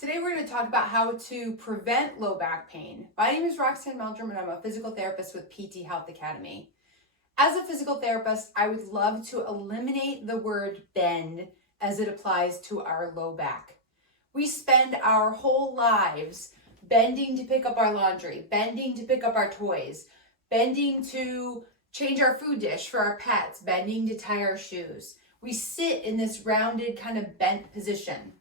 Today we're going to talk about how to prevent low back pain. My name is Roxanne Meldrum and I'm a physical therapist with PT Health Academy. As a physical therapist, I would love to eliminate the word bend as it applies to our low back. We spend our whole lives bending to pick up our laundry, bending to pick up our toys, bending to change our food dish for our pets, bending to tie our shoes. We sit in this rounded kind of bent position.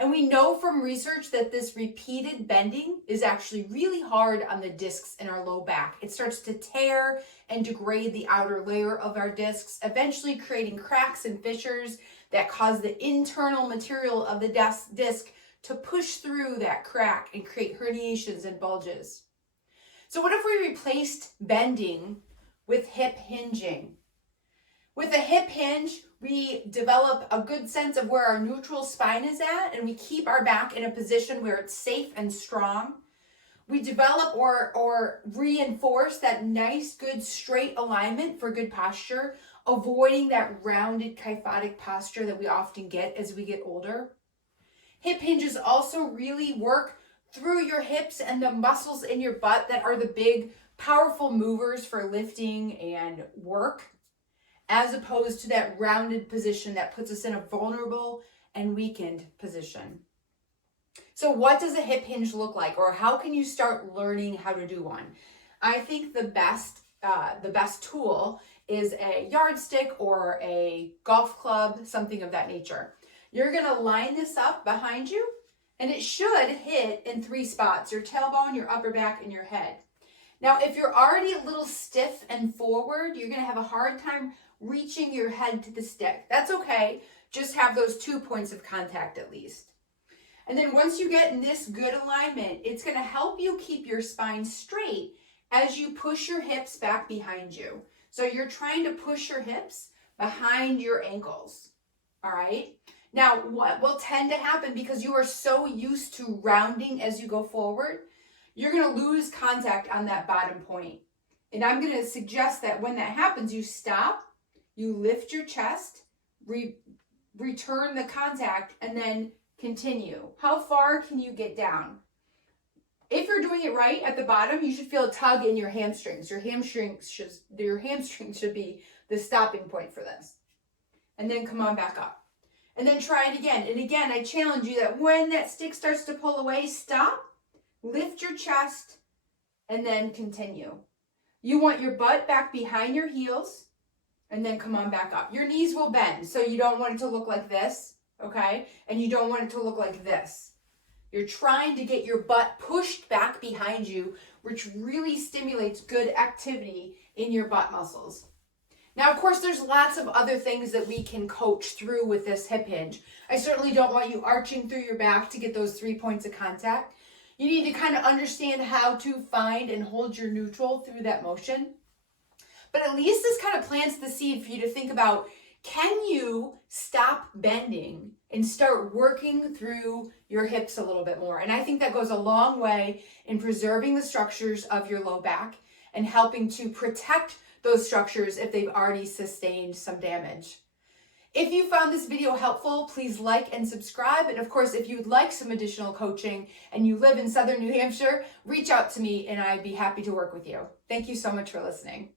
And we know from research that this repeated bending is actually really hard on the discs in our low back. It starts to tear and degrade the outer layer of our discs, eventually creating cracks and fissures that cause the internal material of the disc to push through that crack and create herniations and bulges. So what if we replaced bending with hip hinging? With a hip hinge, we develop a good sense of where our neutral spine is at, and we keep our back in a position where it's safe and strong. We develop or reinforce that nice, good, straight alignment for good posture, avoiding that rounded kyphotic posture that we often get as we get older. Hip hinges also really work through your hips and the muscles in your butt that are the big, powerful movers for lifting and work, as opposed to that rounded position that puts us in a vulnerable and weakened position. So what does a hip hinge look like, or how can you start learning how to do one? I think the best tool is a yardstick or a golf club, something of that nature. You're gonna line this up behind you, and it should hit in 3 spots: your tailbone, your upper back, and your head. Now, if you're already a little stiff and forward, you're gonna have a hard time reaching your head to the stick. That's okay. Just have those 2 points of contact at least. And then once you get in this good alignment, it's going to help you keep your spine straight as you push your hips back behind you. So you're trying to push your hips behind your ankles. All right. Now, what will tend to happen, because you are so used to rounding as you go forward, you're going to lose contact on that bottom point. And I'm going to suggest that when that happens, you stop. You lift your chest, return the contact, and then continue. How far can you get down? If you're doing it right at the bottom, you should feel a tug in your hamstrings. Your hamstrings should be the stopping point for this. And then come on back up. And then try it again. And again, I challenge you that when that stick starts to pull away, stop, lift your chest, and then continue. You want your butt back behind your heels, and then come on back up. Your knees will bend, so you don't want it to look like this, okay? And you don't want it to look like this. You're trying to get your butt pushed back behind you, which really stimulates good activity in your butt muscles. Now, of course, there's lots of other things that we can coach through with this hip hinge. I certainly don't want you arching through your back to get those 3 points of contact. You need to kind of understand how to find and hold your neutral through that motion. But at least this kind of plants the seed for you to think about, can you stop bending and start working through your hips a little bit more? And I think that goes a long way in preserving the structures of your low back and helping to protect those structures if they've already sustained some damage. If you found this video helpful, please like and subscribe. And of course, if you'd like some additional coaching and you live in Southern New Hampshire, reach out to me and I'd be happy to work with you. Thank you so much for listening.